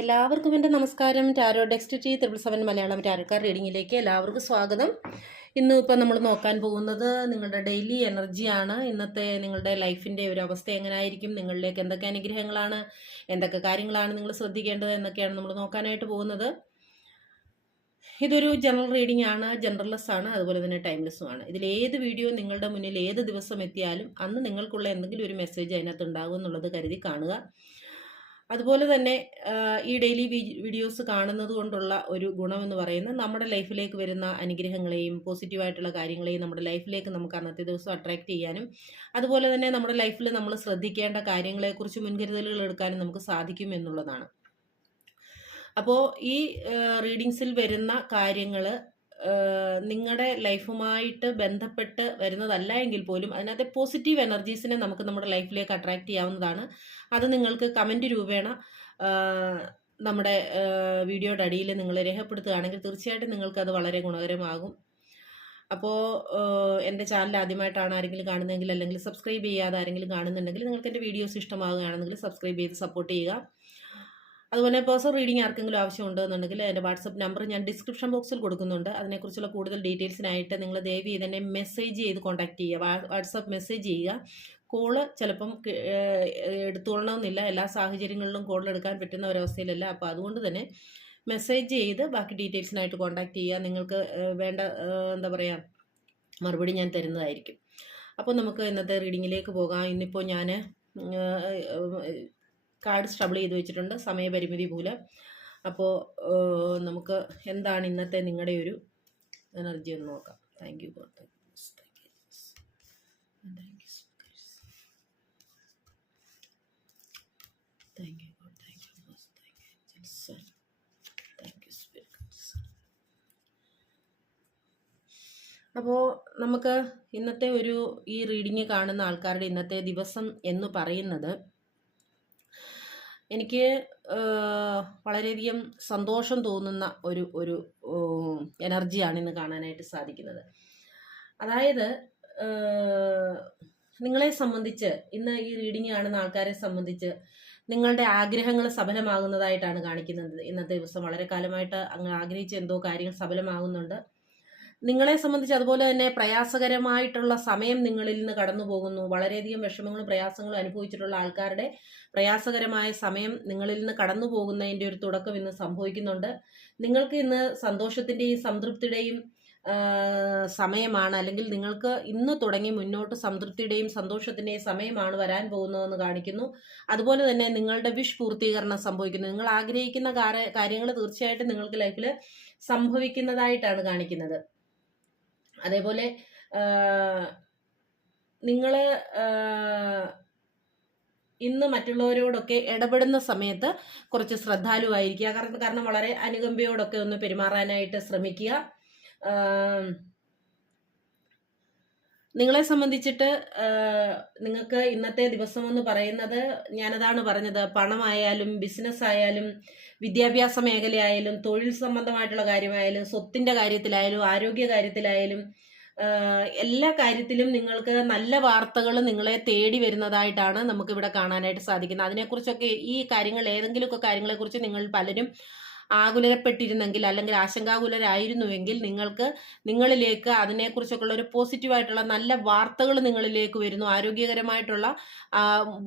എല്ലാവർക്കും എന്റെ നമസ്കാരം. Tarot dexterity triple seven Malayalam tarot card റീഡിങ്ങിലേക്ക് എല്ലാവർക്കും സ്വാഗതം. ഇന്ന് ഇപ്പം നമ്മൾ നോക്കാൻ പോകുന്നത് നിങ്ങളുടെ ഡെയിലി എനർജിയാണ് ഇന്നത്തെ നിങ്ങളുടെ ലൈഫിന്റെ ഒരു അവസ്ഥ എങ്ങനെയായിരിക്കും നിങ്ങളിലേക്ക് എന്തൊക്കെ അനുഗ്രഹങ്ങളാണ്? എന്തൊക്കെ കാര്യങ്ങളാണ് നിങ്ങൾ ശ്രദ്ധിക്കേണ്ടത്? എന്നൊക്കെയാണ് നമ്മൾ നോക്കാനായിട്ട് പോകുന്നത്. ഇതൊരു ജനറൽ റീഡിംഗ് ആണ് ജനറൽലെസ് ആണ് അതുപോലെ തന്നെ ടൈംലെസ്സും ആണ്. ഇതിൽ ഏത് വീഡിയോ നിങ്ങളുടെ മുന്നിൽ ഏത് ദിവസം എത്തിയാലും അന്ന് നിങ്ങൾക്കുള്ള എന്തെങ്കിലും ഒരു മെസ്സേജ് അതിനകത്ത് ഉണ്ടാകും എന്നുള്ളത് കരുതി കാണുക. അതുപോലെ തന്നെ ഈ ഡെയിലി വീഡിയോസ് കാണുന്നത് കൊണ്ടുള്ള ഒരു ഗുണമെന്ന് പറയുന്നത് നമ്മുടെ ലൈഫിലേക്ക് വരുന്ന അനുഗ്രഹങ്ങളെയും പോസിറ്റീവായിട്ടുള്ള കാര്യങ്ങളെയും നമ്മുടെ ലൈഫിലേക്ക് നമുക്ക് അന്നത്തെ ദിവസം അട്രാക്റ്റ് ചെയ്യാനും അതുപോലെ തന്നെ നമ്മുടെ ലൈഫിൽ നമ്മൾ ശ്രദ്ധിക്കേണ്ട കാര്യങ്ങളെക്കുറിച്ച് മുൻകരുതലുകൾ എടുക്കാനും നമുക്ക് സാധിക്കും എന്നുള്ളതാണ്. അപ്പോൾ ഈ റീഡിങ്സിൽ വരുന്ന കാര്യങ്ങൾ നിങ്ങളുടെ ലൈഫുമായിട്ട് ബന്ധപ്പെട്ട് വരുന്നതല്ല എങ്കിൽ പോലും അതിനകത്തെ പോസിറ്റീവ് എനർജീസിനെ നമുക്ക് നമ്മുടെ ലൈഫിലേക്ക് അട്രാക്റ്റ് ചെയ്യാവുന്നതാണ്. അത് നിങ്ങൾക്ക് കമന്റ് രൂപേണ നമ്മുടെ വീഡിയോയുടെ അടിയിൽ നിങ്ങൾ രേഖപ്പെടുത്തുകയാണെങ്കിൽ തീർച്ചയായിട്ടും നിങ്ങൾക്ക് അത് വളരെ ഗുണകരമാകും. അപ്പോൾ എന്റെ ചാനൽ ആദ്യമായിട്ടാണ് ആരെങ്കിലും കാണുന്നതെങ്കിൽ അല്ലെങ്കിൽ സബ്സ്ക്രൈബ് ചെയ്യാതെ ആരെങ്കിലും കാണുന്നുണ്ടെങ്കിൽ നിങ്ങൾക്ക് എന്റെ വീഡിയോസ് ഇഷ്ടമാകുകയാണെങ്കിൽ സബ്സ്ക്രൈബ് ചെയ്ത് സപ്പോർട്ട് ചെയ്യുക. അതുപോലെ പേഴ്സണൽ റീഡിംഗ് ആർക്കെങ്കിലും ആവശ്യമുണ്ട് എന്നുണ്ടെങ്കിൽ എന്റെ വാട്സപ്പ് നമ്പർ ഞാൻ ഡിസ്ക്രിപ്ഷൻ ബോക്സിൽ കൊടുക്കുന്നുണ്ട്. അതിനെക്കുറിച്ചുള്ള കൂടുതൽ ഡീറ്റെയിൽസിനായിട്ട് നിങ്ങൾ ദയവ് ചെയ്ത് എന്നെ മെസ്സേജ് ചെയ്ത് കോൺടാക്ട് ചെയ്യുക. വാട്സപ്പ് മെസ്സേജ് ചെയ്യുക. കോൾ ചിലപ്പം എടുത്തുകൊള്ളണമെന്നില്ല. എല്ലാ സാഹചര്യങ്ങളിലും കോൾ എടുക്കാൻ പറ്റുന്ന ഒരവസ്ഥയിലല്ല. അപ്പോൾ അതുകൊണ്ട് തന്നെ മെസ്സേജ് ചെയ്ത് ബാക്കി ഡീറ്റെയിൽസിനായിട്ട് കോൺടാക്ട് ചെയ്യുക. നിങ്ങൾക്ക് വേണ്ട എന്താ പറയുക മറുപടി ഞാൻ തരുന്നതായിരിക്കും. അപ്പോൾ നമുക്ക് ഇന്നത്തെ റീഡിങ്ങിലേക്ക് പോകാം. ഇന്നിപ്പോൾ ഞാൻ കാർഡ് സ്റ്റബിൾ ചെയ്ത് വെച്ചിട്ടുണ്ട്. സമയപരിമിതി മൂലം. അപ്പോൾ നമുക്ക് എന്താണ് ഇന്നത്തെ നിങ്ങളുടെ ഒരു എനർജി എന്ന് നോക്കാം. Thank you for thank you അപ്പോൾ നമുക്ക് ഇന്നത്തെ ഒരു ഈ റീഡിങ് കാണുന്ന ആൾക്കാരുടെ ഇന്നത്തെ ദിവസം എന്ന് പറയുന്നത് എനിക്ക് വളരെയധികം സന്തോഷം തോന്നുന്ന ഒരു ഒരു എനർജിയാണ് ഇന്ന് കാണാനായിട്ട് സാധിക്കുന്നത്. അതായത് നിങ്ങളെ സംബന്ധിച്ച് ഇന്ന് ഈ റീഡിങ് കാണുന്ന ആൾക്കാരെ സംബന്ധിച്ച് നിങ്ങളുടെ ആഗ്രഹങ്ങൾ സഫലമാകുന്നതായിട്ടാണ് കാണിക്കുന്നത്. ഇന്നത്തെ ദിവസം വളരെ കാലമായിട്ട് അങ്ങ് ആഗ്രഹിച്ച എന്തോ കാര്യങ്ങൾ സഫലമാകുന്നുണ്ട്. നിങ്ങളെ സംബന്ധിച്ച് അതുപോലെ തന്നെ പ്രയാസകരമായിട്ടുള്ള സമയം നിങ്ങളിൽ നിന്ന് കടന്നു പോകുന്നു വളരെയധികം വിഷമങ്ങളും പ്രയാസങ്ങളും അനുഭവിച്ചിട്ടുള്ള ആൾക്കാരുടെ പ്രയാസകരമായ സമയം നിങ്ങളിൽ നിന്ന് കടന്നു പോകുന്നതിന്റെ ഒരു തുടക്കം ഇന്ന് സംഭവിക്കുന്നുണ്ട്. നിങ്ങൾക്ക് ഇന്ന് സന്തോഷത്തിന്റെയും സംതൃപ്തിയുടെയും സമയമാണ്. അല്ലെങ്കിൽ നിങ്ങൾക്ക് ഇന്ന് തുടങ്ങി മുന്നോട്ട് സംതൃപ്തിയുടെയും സന്തോഷത്തിന്റെയും സമയമാണ് വരാൻ പോകുന്നതെന്ന് കാണിക്കുന്നു. അതുപോലെ തന്നെ നിങ്ങളുടെ വിഷ് പൂർത്തീകരണം സംഭവിക്കുന്നു. നിങ്ങൾ ആഗ്രഹിക്കുന്ന കാര്യങ്ങൾ തീർച്ചയായിട്ടും നിങ്ങൾക്ക് ലൈഫിൽ സംഭവിക്കുന്നതായിട്ടാണ് കാണിക്കുന്നത്. അതേപോലെ നിങ്ങൾ ഇന്ന് മറ്റുള്ളവരോടൊക്കെ ഇടപെടുന്ന സമയത്ത് കുറച്ച് ശ്രദ്ധാലുവായിരിക്കുക കാരണം കാരണം വളരെ അനുകമ്പയോടൊക്കെ ഒന്ന് പെരുമാറാനായിട്ട് ശ്രമിക്കുക. നിങ്ങളെ സംബന്ധിച്ചിട്ട് നിങ്ങൾക്ക് ഇന്നത്തെ ദിവസം എന്ന് പറയുന്നത് ഞാനതാണ് പറഞ്ഞത്. പണമായാലും ബിസിനസ് ആയാലും വിദ്യാഭ്യാസ മേഖലയായാലും തൊഴിൽ സംബന്ധമായിട്ടുള്ള കാര്യമായാലും സ്വത്തിന്റെ കാര്യത്തിലായാലും ആരോഗ്യ കാര്യത്തിലായാലും എല്ലാ കാര്യത്തിലും നിങ്ങൾക്ക് നല്ല വാർത്തകൾ നിങ്ങളെ തേടി വരുന്നതായിട്ടാണ് നമുക്കിവിടെ കാണാനായിട്ട് സാധിക്കുന്നത്. അതിനെക്കുറിച്ചൊക്കെ ഈ കാര്യങ്ങൾ ഏതെങ്കിലുമൊക്കെ കാര്യങ്ങളെക്കുറിച്ച് നിങ്ങൾ പലരും ആകുലപ്പെട്ടിരുന്നെങ്കിൽ അല്ലെങ്കിൽ ആശങ്കാകുലരായിരുന്നുവെങ്കിൽ നിങ്ങൾക്ക് നിങ്ങളിലേക്ക് അതിനെക്കുറിച്ചൊക്കെയുള്ള ഒരു പോസിറ്റീവായിട്ടുള്ള നല്ല വാർത്തകൾ നിങ്ങളിലേക്ക് വരുന്നു. ആരോഗ്യകരമായിട്ടുള്ള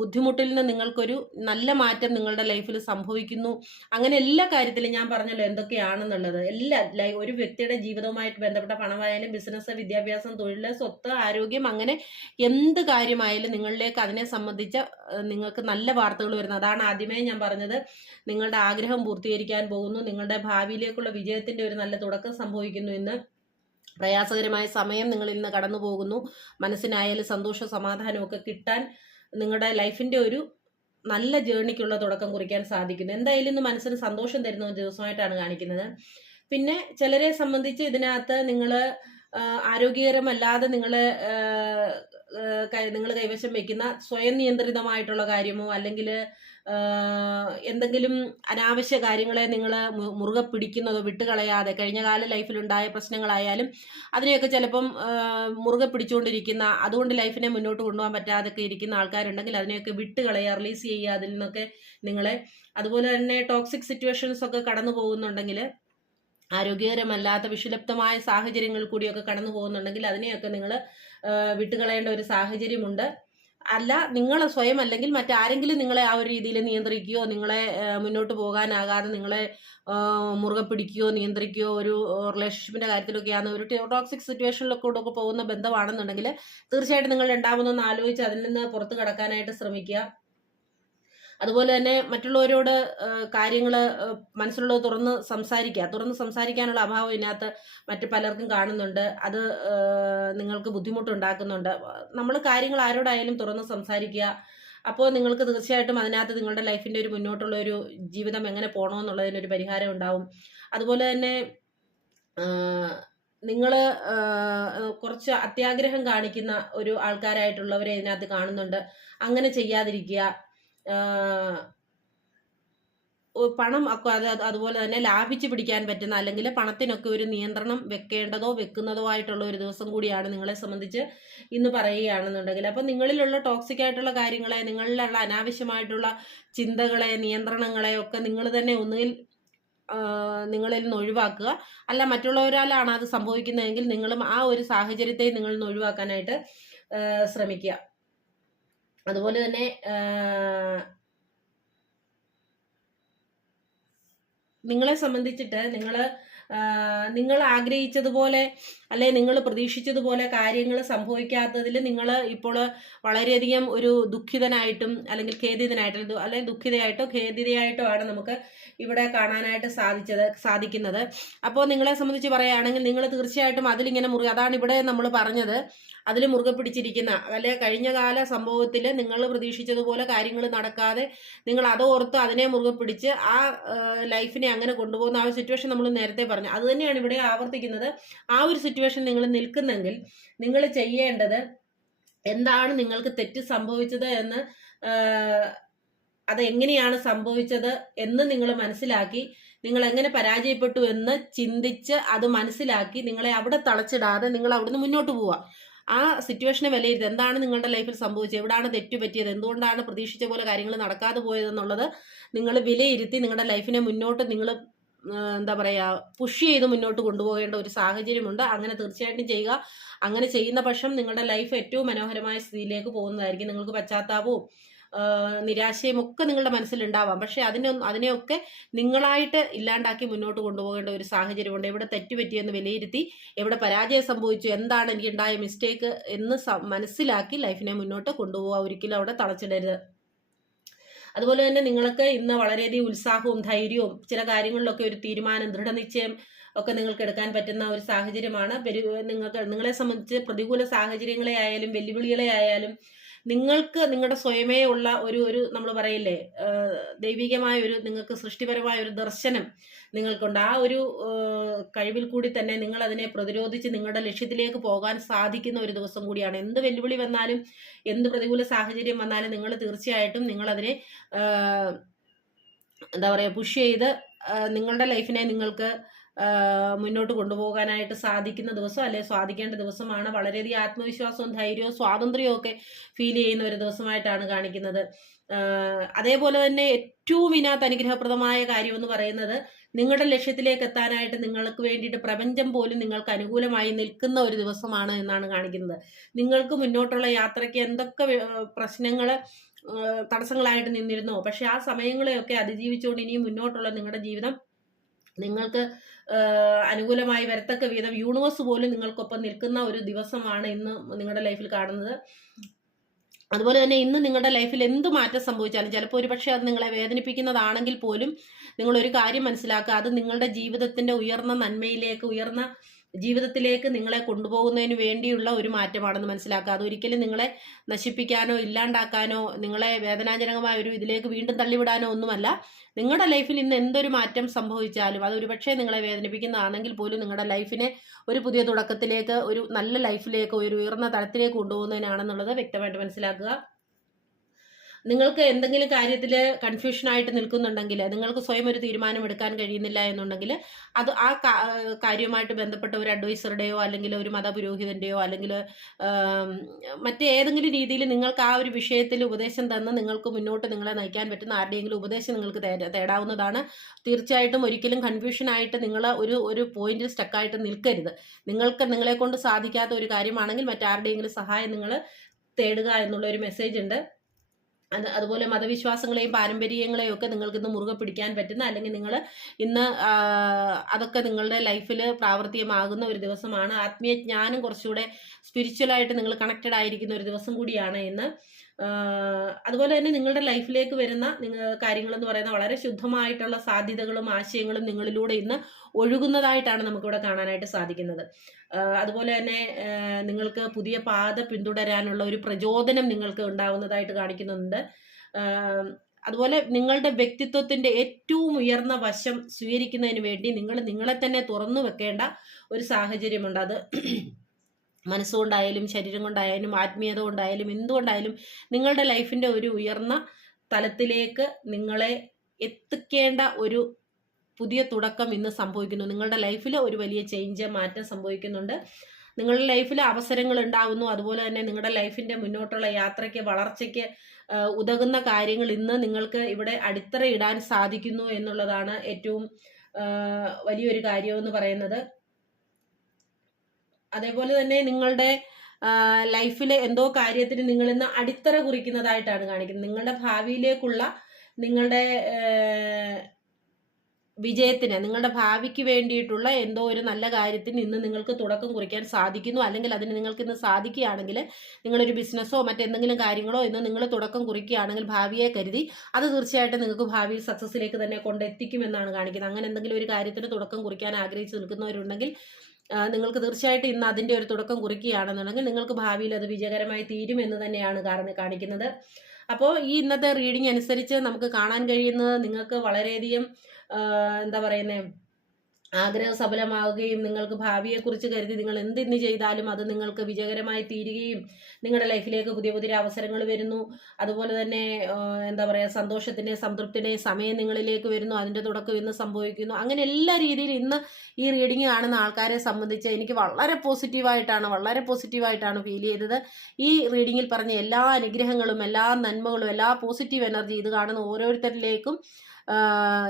ബുദ്ധിമുട്ടിൽ നിന്ന് നിങ്ങൾക്കൊരു നല്ല മാറ്റം നിങ്ങളുടെ ലൈഫിൽ സംഭവിക്കുന്നു. അങ്ങനെ എല്ലാ കാര്യത്തിലും ഞാൻ പറഞ്ഞല്ലോ എന്തൊക്കെയാണെന്നുള്ളത്. എല്ലാ ലൈ ഒരു വ്യക്തിയുടെ ജീവിതവുമായിട്ട് ബന്ധപ്പെട്ട പണമായാലും ബിസിനസ് വിദ്യാഭ്യാസം തൊഴിൽ സ്വത്ത് ആരോഗ്യം അങ്ങനെ എന്ത് കാര്യമായാലും നിങ്ങളിലേക്ക് അതിനെ സംബന്ധിച്ച നിങ്ങൾക്ക് നല്ല വാർത്തകൾ വരുന്നു. അതാണ് ആദ്യമേ ഞാൻ പറഞ്ഞത്. നിങ്ങളുടെ ആഗ്രഹം പൂർത്തീകരിക്കാൻ പോകുന്നു. നിങ്ങളുടെ ഭാവിയിലേക്കുള്ള വിജയത്തിന്റെ ഒരു നല്ല തുടക്കം സംഭവിക്കുന്നു ഇന്ന് പ്രയാസകരമായ സമയം നിങ്ങൾ ഇന്ന് കടന്നു പോകുന്നു. മനസ്സിനായാലും സന്തോഷ സമാധാനവും ഒക്കെ കിട്ടാൻ നിങ്ങളുടെ ലൈഫിന്റെ ഒരു നല്ല ജേർണിക്കുള്ള തുടക്കം കുറിക്കാൻ സാധിക്കുന്നു. എന്തായാലും ഇന്ന് മനസ്സിന് സന്തോഷം തരുന്ന ഒരു ദിവസമായിട്ടാണ് കാണിക്കുന്നത്. പിന്നെ ചിലരെ സംബന്ധിച്ച് ഇതിനകത്ത് നിങ്ങൾ ആരോഗ്യകരമല്ലാതെ നിങ്ങൾ നിങ്ങൾ കൈവശം വെക്കുന്ന സ്വയം നിയന്ത്രിതമായിട്ടുള്ള കാര്യമോ അല്ലെങ്കിൽ എന്തെങ്കിലും അനാവശ്യ കാര്യങ്ങളെ നിങ്ങൾ മുറുകെ പിടിക്കുന്നതോ വിട്ടുകളയാതെ കഴിഞ്ഞ കാല ലൈഫിലുണ്ടായ പ്രശ്നങ്ങളായാലും അതിനെയൊക്കെ ചിലപ്പം മുറുകെ പിടിച്ചുകൊണ്ടിരിക്കുന്ന അതുകൊണ്ട് ലൈഫിനെ മുന്നോട്ട് കൊണ്ടുപോകാൻ പറ്റാതൊക്കെ ഇരിക്കുന്ന ആൾക്കാരുണ്ടെങ്കിൽ അതിനെയൊക്കെ വിട്ടുകളയുക റിലീസ് ചെയ്യുക അതിൽ നിന്നൊക്കെ നിങ്ങളെ. അതുപോലെ തന്നെ ടോക്സിക് സിറ്റുവേഷൻസ് ഒക്കെ കടന്നു പോകുന്നുണ്ടെങ്കിൽ ആരോഗ്യകരമല്ലാത്ത വിഷുലപ്തമായ സാഹചര്യങ്ങൾ കൂടിയൊക്കെ കടന്നു പോകുന്നുണ്ടെങ്കിൽ അതിനെയൊക്കെ നിങ്ങൾ വിട്ടുകളയേണ്ട ഒരു സാഹചര്യമുണ്ട്. അല്ല നിങ്ങൾ സ്വയം അല്ലെങ്കിൽ മറ്റാരെങ്കിലും നിങ്ങളെ ആ ഒരു രീതിയിൽ നിയന്ത്രിക്കുകയോ നിങ്ങളെ മുന്നോട്ട് പോകാനാകാതെ നിങ്ങളെ മുറുകെ പിടിക്കുകയോ നിയന്ത്രിക്കുകയോ ഒരു റിലേഷൻഷിപ്പിന്റെ കാര്യത്തിലൊക്കെയാണ് ഒരു ടോക്സിക് സിറ്റുവേഷനിലൊക്കെ പോകുന്ന ബന്ധമാണെന്നുണ്ടെങ്കിൽ തീർച്ചയായിട്ടും നിങ്ങൾ രണ്ടാമതൊന്ന് ആലോചിച്ച് അതിൽ നിന്ന് പുറത്ത് കടക്കാനായിട്ട് ശ്രമിക്കുക. അതുപോലെ തന്നെ മറ്റുള്ളവരോട് കാര്യങ്ങൾ മനസ്സിലുള്ളത് തുറന്ന് സംസാരിക്കുക. തുറന്ന് സംസാരിക്കാനുള്ള അഭാവം ഇതിനകത്ത് മറ്റ് പലർക്കും കാണുന്നുണ്ട്. അത് നിങ്ങൾക്ക് ബുദ്ധിമുട്ടുണ്ടാക്കുന്നുണ്ട്. നമ്മൾ കാര്യങ്ങൾ ആരോടായാലും തുറന്ന് സംസാരിക്കുക. അപ്പോൾ നിങ്ങൾക്ക് തീർച്ചയായിട്ടും അതിനകത്ത് നിങ്ങളുടെ ലൈഫിന്റെ ഒരു മുന്നോട്ടുള്ള ഒരു ജീവിതം എങ്ങനെ പോകണമെന്നുള്ളതിനൊരു പരിഹാരം ഉണ്ടാവും. അതുപോലെ തന്നെ നിങ്ങൾ കുറച്ച് അത്യാഗ്രഹം കാണിക്കുന്ന ഒരു ആൾക്കാരായിട്ടുള്ളവരെ ഇതിനകത്ത് കാണുന്നുണ്ട്. അങ്ങനെ ചെയ്യാതിരിക്കുക. പണം അതുപോലെ തന്നെ ലാഭിച്ചു പിടിക്കാൻ പറ്റുന്ന അല്ലെങ്കിൽ പണത്തിനൊക്കെ ഒരു നിയന്ത്രണം വെക്കേണ്ടതോ വെക്കുന്നതോ ആയിട്ടുള്ള ഒരു ദിവസം കൂടിയാണ് നിങ്ങളെ സംബന്ധിച്ച് ഇന്ന് പറയുകയാണെന്നുണ്ടെങ്കിൽ. അപ്പം നിങ്ങളിലുള്ള ടോക്സിക് ആയിട്ടുള്ള കാര്യങ്ങളെ നിങ്ങളിലുള്ള അനാവശ്യമായിട്ടുള്ള ചിന്തകളെ നിയന്ത്രണങ്ങളെ ഒക്കെ നിങ്ങൾ തന്നെ ഒന്നുകിൽ നിങ്ങളിൽ നിന്ന് ഒഴിവാക്കുക. അല്ല മറ്റുള്ളവരാലാണ് അത് സംഭവിക്കുന്നതെങ്കിൽ നിങ്ങളും ആ ഒരു സാഹചര്യത്തെ നിങ്ങളിൽ നിന്ന് ഒഴിവാക്കാനായിട്ട് ശ്രമിക്കുക. അതുപോലെ തന്നെ നിങ്ങളെ സംബന്ധിച്ചിട്ട് നിങ്ങൾ നിങ്ങൾ ആഗ്രഹിച്ചതുപോലെ അല്ലെ നിങ്ങൾ പ്രതീക്ഷിച്ചതുപോലെ കാര്യങ്ങൾ സംഭവിക്കാത്തതിൽ നിങ്ങൾ ഇപ്പോൾ വളരെയധികം ഒരു ദുഃഖിതനായിട്ടും അല്ലെങ്കിൽ ഖേദിതനായിട്ടും അല്ലെങ്കിൽ ദുഃഖിതയായിട്ടോ ഖേദിതയായിട്ടോ ആണ് നമുക്ക് ഇവിടെ കാണാനായിട്ട് സാധിച്ചത് സാധിക്കുന്നത്. അപ്പോൾ നിങ്ങളെ സംബന്ധിച്ച് പറയുകയാണെങ്കിൽ നിങ്ങൾ തീർച്ചയായിട്ടും അതിലിങ്ങനെ മുറുകെ അതാണ് ഇവിടെ നമ്മൾ പറഞ്ഞത്. അതിൽ മുറുകെ പിടിച്ചിരിക്കുന്ന അല്ലെ കഴിഞ്ഞ കാല സംഭവത്തിൽ നിങ്ങൾ പ്രതീക്ഷിച്ചതുപോലെ കാര്യങ്ങൾ നടക്കാതെ നിങ്ങൾ അതോർത്ത് അതിനെ മുറുകെ പിടിച്ച് ആ ലൈഫിനെ അങ്ങനെ കൊണ്ടുപോകുന്ന ആ ഒരു സിറ്റുവേഷൻ നമ്മൾ നേരത്തെ പറഞ്ഞു. അത് തന്നെയാണ് ഇവിടെ ആവർത്തിക്കുന്നത്. ആ ഒരു സിറ്റുവേഷൻ നിങ്ങൾ നിൽക്കുന്നെങ്കിൽ നിങ്ങൾ ചെയ്യേണ്ടത് എന്താണ് നിങ്ങൾക്ക് തെറ്റ് സംഭവിച്ചത് എന്ന് അത് എങ്ങനെയാണ് സംഭവിച്ചത് എന്ന് നിങ്ങൾ മനസ്സിലാക്കി നിങ്ങൾ എങ്ങനെ പരാജയപ്പെട്ടു എന്ന് ചിന്തിച്ച് അത് മനസ്സിലാക്കി നിങ്ങളെ അവിടെ തളച്ചിടാതെ നിങ്ങൾ അവിടുന്ന് മുന്നോട്ട് പോവുക. ആ സിറ്റുവേഷനെ വിലയിരുത്തുക എന്താണ് നിങ്ങളുടെ ലൈഫിൽ സംഭവിച്ചത്? എവിടെയാണ് തെറ്റുപറ്റിയത് എന്തുകൊണ്ടാണ് പ്രതീക്ഷിച്ച പോലെ കാര്യങ്ങൾ നടക്കാതെ പോയതെന്നുള്ളത് നിങ്ങൾ വിലയിരുത്തി നിങ്ങളുടെ ലൈഫിനെ മുന്നോട്ട് നിങ്ങൾ എന്താ പറയുക പുഷ് ചെയ്ത് മുന്നോട്ട് കൊണ്ടുപോകേണ്ട ഒരു സാഹചര്യമുണ്ട്. അങ്ങനെ തീർച്ചയായിട്ടും ചെയ്യുക. അങ്ങനെ ചെയ്യുന്ന പക്ഷം നിങ്ങളുടെ ലൈഫ് ഏറ്റവും മനോഹരമായ സ്ഥിതിയിലേക്ക് പോകുന്നതായിരിക്കും. നിങ്ങൾക്ക് പശ്ചാത്താപവും നിരാശയും ഒക്കെ നിങ്ങളുടെ മനസ്സിലുണ്ടാവാം. പക്ഷെ അതിനെ അതിനെയൊക്കെ നിങ്ങളായിട്ട് ഇല്ലാണ്ടാക്കി മുന്നോട്ട് കൊണ്ടുപോകേണ്ട ഒരു സാഹചര്യമുണ്ട്. എവിടെ തെറ്റുപറ്റിയെന്ന് വിലയിരുത്തി എവിടെ പരാജയം സംഭവിച്ചു എന്താണ് എനിക്ക് ഉണ്ടായ മിസ്റ്റേക്ക് എന്ന് മനസ്സിലാക്കി ലൈഫിനെ മുന്നോട്ട് കൊണ്ടുപോകുക ഒരിക്കലും അവിടെ തളച്ചിടരുത്. അതുപോലെ തന്നെ നിങ്ങൾക്ക് ഇന്ന് വളരെയധികം ഉത്സാഹവും ധൈര്യവും ചില കാര്യങ്ങളിലൊക്കെ ഒരു തീരുമാനം ദൃഢനിശ്ചയം ഒക്കെ നിങ്ങൾക്ക് എടുക്കാൻ പറ്റുന്ന ഒരു സാഹചര്യമാണ്. നിങ്ങൾക്ക് നിങ്ങളെ സംബന്ധിച്ച് പ്രതികൂല സാഹചര്യങ്ങളെ ആയാലും വെല്ലുവിളികളെ ആയാലും നിങ്ങൾക്ക് നിങ്ങളുടെ സ്വയമേ ഉള്ള ഒരു ഒരു നമ്മൾ പറയില്ലേ ദൈവികമായ ഒരു നിങ്ങൾക്ക് സൃഷ്ടിപരമായ ഒരു ദർശനം നിങ്ങൾക്കുണ്ട്. ആ ഒരു കഴിവിൽ കൂടി തന്നെ നിങ്ങൾ അതിനെ പ്രതിരോധിച്ച് നിങ്ങളുടെ ലക്ഷ്യത്തിലേക്ക് പോകാൻ സാധിക്കുന്ന ഒരു ദിവസം കൂടിയാണ്. എന്ത് വെല്ലുവിളി വന്നാലും എന്ത് പ്രതികൂല സാഹചര്യം വന്നാലും നിങ്ങൾ തീർച്ചയായിട്ടും നിങ്ങളതിനെ എന്താ പറയുക പുഷ് ചെയ്ത് നിങ്ങളുടെ ലൈഫിനെ നിങ്ങൾക്ക് മുന്നോട്ട് കൊണ്ടുപോകാനായിട്ട് സാധിക്കുന്ന ദിവസം അല്ലെ സ്വാധിക്കേണ്ട ദിവസമാണ്. വളരെയധികം ആത്മവിശ്വാസവും ധൈര്യവും സ്വാതന്ത്ര്യവും ഒക്കെ ഫീൽ ചെയ്യുന്ന ഒരു ദിവസമായിട്ടാണ് കാണിക്കുന്നത്. അതേപോലെ തന്നെ ഏറ്റവും ഇതിനകത്ത് അനുഗ്രഹപ്രദമായ കാര്യം എന്ന് പറയുന്നത് നിങ്ങളുടെ ലക്ഷ്യത്തിലേക്ക് എത്താനായിട്ട് നിങ്ങൾക്ക് വേണ്ടിയിട്ട് പ്രപഞ്ചം പോലും നിങ്ങൾക്ക് അനുകൂലമായി നിൽക്കുന്ന ഒരു ദിവസമാണ് എന്നാണ് കാണിക്കുന്നത്. നിങ്ങൾക്ക് മുന്നോട്ടുള്ള യാത്രയ്ക്ക് എന്തൊക്കെ പ്രശ്നങ്ങൾ തടസ്സങ്ങളായിട്ട് നിന്നിരുന്നോ? പക്ഷെ ആ സമയങ്ങളെയൊക്കെ അതിജീവിച്ചുകൊണ്ട് ഇനിയും മുന്നോട്ടുള്ള നിങ്ങളുടെ ജീവിതം നിങ്ങൾക്ക് അനുകൂലമായി വരത്തക്ക വിധം യൂണിവേഴ്സ് പോലും നിങ്ങൾക്കൊപ്പം നിൽക്കുന്ന ഒരു ദിവസമാണ് ഇന്ന് നിങ്ങളുടെ ലൈഫിൽ കാണുന്നത്. അതുപോലെ തന്നെ ഇന്ന് നിങ്ങളുടെ ലൈഫിൽ എന്ത് മാറ്റം സംഭവിച്ചാലും ചിലപ്പോൾ ഒരു പക്ഷേ അത് നിങ്ങളെ വേദനിപ്പിക്കുന്നതാണെങ്കിൽ പോലും നിങ്ങൾ ഒരു കാര്യം മനസ്സിലാക്കുക. അത് നിങ്ങളുടെ ജീവിതത്തിന്റെ ഉയർന്ന നന്മയിലേക്ക് ഉയർന്ന ജീവിതത്തിലേക്ക് നിങ്ങളെ കൊണ്ടുപോകുന്നതിന് വേണ്ടിയുള്ള ഒരു മാറ്റമാണെന്ന് മനസ്സിലാക്കുക. അതൊരിക്കലും നിങ്ങളെ നശിപ്പിക്കാനോ ഇല്ലാണ്ടാക്കാനോ നിങ്ങളെ വേദനാജനകമായ ഒരു ഇതിലേക്ക് വീണ്ടും തള്ളിവിടാനോ ഒന്നുമല്ല. നിങ്ങളുടെ ലൈഫിൽ ഇന്ന് എന്തൊരു മാറ്റം സംഭവിച്ചാലും അത് ഒരുപക്ഷെ നിങ്ങളെ വേദനിപ്പിക്കുന്നതാണെങ്കിൽ പോലും നിങ്ങളുടെ ലൈഫിനെ ഒരു പുതിയ തുടക്കത്തിലേക്ക് ഒരു നല്ല ലൈഫിലേക്ക് ഒരു ഉയർന്ന തലത്തിലേക്ക് കൊണ്ടുപോകുന്നതിനാണെന്നുള്ളത് വ്യക്തമായിട്ട് മനസ്സിലാക്കുക. നിങ്ങൾക്ക് എന്തെങ്കിലും കാര്യത്തിൽ കൺഫ്യൂഷനായിട്ട് നിൽക്കുന്നുണ്ടെങ്കിൽ നിങ്ങൾക്ക് സ്വയം ഒരു തീരുമാനം എടുക്കാൻ കഴിയുന്നില്ല എന്നുണ്ടെങ്കിൽ അത് ആ കാര്യവുമായിട്ട് ബന്ധപ്പെട്ട ഒരു അഡ്വൈസറുടെയോ അല്ലെങ്കിൽ ഒരു മതപുരോഹിതന്റെയോ അല്ലെങ്കിൽ മറ്റേതെങ്കിലും രീതിയിൽ നിങ്ങൾക്ക് ആ ഒരു വിഷയത്തിൽ ഉപദേശം തന്ന് നിങ്ങൾക്ക് മുന്നോട്ട് നിങ്ങളെ നയിക്കാൻ പറ്റുന്ന ആരുടെയെങ്കിലും ഉപദേശം നിങ്ങൾക്ക് തേടാവുന്നതാണ്. തീർച്ചയായിട്ടും ഒരിക്കലും കൺഫ്യൂഷനായിട്ട് നിങ്ങൾ ഒരു ഒരു പോയിന്റിൽ സ്റ്റക്കായിട്ട് നിൽക്കരുത്. നിങ്ങൾക്ക് നിങ്ങളെ കൊണ്ട് സാധിക്കാത്ത ഒരു കാര്യമാണെങ്കിൽ മറ്റാരുടെയെങ്കിലും സഹായം നിങ്ങൾ തേടുക എന്നുള്ള ഒരു മെസ്സേജ് ഉണ്ട്. അത് അതുപോലെ മതവിശ്വാസങ്ങളെയും പാരമ്പര്യങ്ങളെയും ഒക്കെ നിങ്ങൾക്ക് ഇന്ന് മുറുകെ പിടിക്കാൻ പറ്റുന്ന അല്ലെങ്കിൽ നിങ്ങൾ ഇന്ന് അതൊക്കെ നിങ്ങളുടെ ലൈഫിൽ പ്രാവർത്തികമാകുന്ന ഒരു ദിവസമാണ്. ആത്മീയ ജ്ഞാനം കുറച്ചുകൂടെ സ്പിരിച്വലായിട്ട് നിങ്ങൾ കണക്റ്റഡ് ആയിരിക്കുന്ന ഒരു ദിവസം കൂടിയാണ് ഇന്ന്. അതുപോലെ തന്നെ നിങ്ങളുടെ ലൈഫിലേക്ക് വരുന്ന നിങ്ങൾ കാര്യങ്ങളെന്ന് പറയുന്ന വളരെ ശുദ്ധമായിട്ടുള്ള സാധ്യതകളും ആശയങ്ങളും നിങ്ങളിലൂടെ ഇന്ന് ഒഴുകുന്നതായിട്ടാണ് നമുക്കിവിടെ കാണാനായിട്ട് സാധിക്കുന്നത്. അതുപോലെ തന്നെ നിങ്ങൾക്ക് പുതിയ പാത പിന്തുടരാനുള്ള ഒരു പ്രചോദനം നിങ്ങൾക്ക് ഉണ്ടാവുന്നതായിട്ട് കാണിക്കുന്നുണ്ട്. അതുപോലെ നിങ്ങളുടെ വ്യക്തിത്വത്തിന്റെ ഏറ്റവും ഉയർന്ന വശം സ്വീകരിക്കുന്നതിന് വേണ്ടി നിങ്ങൾ നിങ്ങളെ തന്നെ തുറന്നു വെക്കേണ്ട ഒരു സാഹചര്യമുണ്ട്. അത് മനസ്സുകൊണ്ടായാലും ശരീരം കൊണ്ടായാലും ആത്മീയത കൊണ്ടായാലും എന്തുകൊണ്ടായാലും നിങ്ങളുടെ ലൈഫിന്റെ ഒരു ഉയർന്ന തലത്തിലേക്ക് നിങ്ങളെ എത്തിക്കേണ്ട ഒരു പുതിയ തുടക്കം ഇന്ന് സംഭവിക്കുന്നു. നിങ്ങളുടെ ലൈഫിൽ ഒരു വലിയ ചേഞ്ച് മാറ്റം സംഭവിക്കുന്നുണ്ട്. നിങ്ങളുടെ ലൈഫിൽ അവസരങ്ങൾ ഉണ്ടാകുന്നു അതുപോലെ തന്നെ നിങ്ങളുടെ ലൈഫിന്റെ മുന്നോട്ടുള്ള യാത്രയ്ക്ക് വളർച്ചയ്ക്ക് ഉതകുന്ന കാര്യങ്ങൾ ഇന്ന് നിങ്ങൾക്ക് ഇവിടെ അടിത്തറയിടാൻ സാധിക്കുന്നു എന്നുള്ളതാണ് ഏറ്റവും വലിയൊരു കാര്യമെന്ന് പറയുന്നത്. അതേപോലെ തന്നെ നിങ്ങളുടെ ലൈഫിലെ എന്തോ കാര്യത്തിന് നിങ്ങൾ ഇന്ന് അടിത്തറ കുറിക്കുന്നതായിട്ടാണ് കാണിക്കുന്നത്. നിങ്ങളുടെ ഭാവിയിലേക്കുള്ള നിങ്ങളുടെ വിജയത്തിന് നിങ്ങളുടെ ഭാവിക്ക് വേണ്ടിയിട്ടുള്ള എന്തോ ഒരു നല്ല കാര്യത്തിന് ഇന്ന് നിങ്ങൾക്ക് തുടക്കം കുറിക്കാൻ സാധിക്കുന്നു. അല്ലെങ്കിൽ അതിന് നിങ്ങൾക്ക് ഇന്ന് സാധിക്കുകയാണെങ്കിൽ നിങ്ങളൊരു ബിസിനസ്സോ മറ്റെന്തെങ്കിലും കാര്യങ്ങളോ ഇന്ന് നിങ്ങൾ തുടക്കം കുറിക്കുകയാണെങ്കിൽ ഭാവിയെ കരുതി അത് തീർച്ചയായിട്ടും നിങ്ങൾക്ക് ഭാവിയിൽ സക്സസ്സിലേക്ക് തന്നെ കൊണ്ടെത്തിക്കുമെന്നാണ് കാണിക്കുന്നത്. അങ്ങനെ എന്തെങ്കിലും ഒരു കാര്യത്തിന് തുടക്കം കുറിക്കാൻ ആഗ്രഹിച്ച് നിൽക്കുന്നവരുണ്ടെങ്കിൽ നിങ്ങൾക്ക് തീർച്ചയായിട്ടും ഇന്ന് അതിന്റെ ഒരു തുടക്കം കുറിക്കുകയാണെന്നുണ്ടെങ്കിൽ നിങ്ങൾക്ക് ഭാവിയിൽ അത് വിജയകരമായി തീരും എന്ന് തന്നെയാണ് കാരണം കാണിക്കുന്നത്. അപ്പോൾ ഈ ഇന്നത്തെ റീഡിംഗ് അനുസരിച്ച് നമുക്ക് കാണാൻ കഴിയുന്നത് നിങ്ങൾക്ക് വളരെയധികം എന്താ പറയുന്നത് ആഗ്രഹം സഫലമാവുകയും നിങ്ങൾക്ക് ഭാവിയെക്കുറിച്ച് കരുതി നിങ്ങൾ എന്തിന് ചെയ്താലും അത് നിങ്ങൾക്ക് വിജയകരമായി തീരുകയും നിങ്ങളുടെ ലൈഫിലേക്ക് പുതിയ പുതിയ അവസരങ്ങൾ വരുന്നു. അതുപോലെ തന്നെ എന്താ പറയുക സന്തോഷത്തിന്റെ സംതൃപ്തിയുടെ സമയം നിങ്ങളിലേക്ക് വരുന്നു. അതിന്റെ തുടക്കം ഇന്ന് സംഭവിക്കുന്നു. അങ്ങനെ എല്ലാ രീതിയിലും ഇന്ന് ഈ റീഡിങ് കാണുന്ന ആൾക്കാരെ സംബന്ധിച്ച് എനിക്ക് വളരെ പോസിറ്റീവായിട്ടാണ് വളരെ പോസിറ്റീവായിട്ടാണ് ഫീൽ ചെയ്തത്. ഈ റീഡിങ്ങിൽ പറഞ്ഞ എല്ലാ അനുഗ്രഹങ്ങളും എല്ലാ നന്മകളും എല്ലാ പോസിറ്റീവ് എനർജി ഇത് കാണുന്ന ഓരോരുത്തരിലേക്കും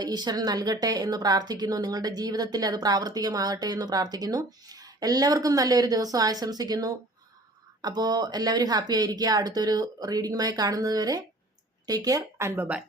ഈശ്വരൻ നൽകട്ടെ എന്ന് പ്രാർത്ഥിക്കുന്നു. നിങ്ങളുടെ ജീവിതത്തിൽ അത് പ്രാവർത്തികമാകട്ടെ എന്ന് പ്രാർത്ഥിക്കുന്നു. എല്ലാവർക്കും നല്ലൊരു ദിവസം ആശംസിക്കുന്നു. അപ്പോൾ എല്ലാവരും ഹാപ്പി ആയിരിക്കുക. അടുത്തൊരു റീഡിങ്ങുമായി കാണുന്നതുവരെ ടേക്ക് കെയർ ആൻഡ് ബൈ